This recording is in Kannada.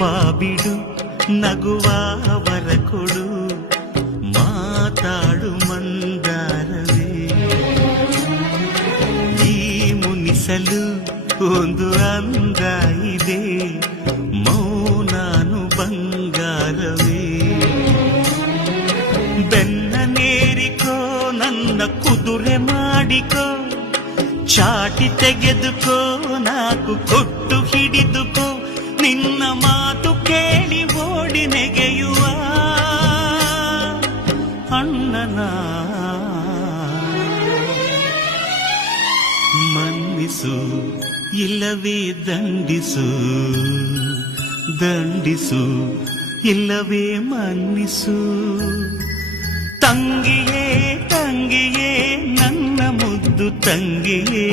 ಬಿಡು ನಗುವವರ ಕೊಡು ಮಾತಾಡು ಮಂದಾರವೇ ಈ ಮುನಿಸಲು ಒಂದು ಅಂದ ಇದೆ ಮೌನಾನು ಬಂಗಾರವೇ ಬೆನ್ನ ನೇರಿಕೋ ನನ್ನ ಕುದುರೆ ಮಾಡಿಕೋ ಚಾಟಿ ತೆಗೆದುಕೋ ನಾಕು ಕೊಟ್ಟು ಹಿಡಿದುಕೋ ನಿನ್ನ ಮಾತು ಕೇಳಿ ಓಡಿ ನೆಗೆಯುವ ಅಣ್ಣನ ಮನ್ನಿಸು ಇಲ್ಲವೇ ದಂಡಿಸು ದಂಡಿಸು ಇಲ್ಲವೇ ಮನ್ನಿಸು ತಂಗಿಯೇ ತಂಗಿಯೇ ನನ್ನ ಮುದ್ದು ತಂಗಿಯೇ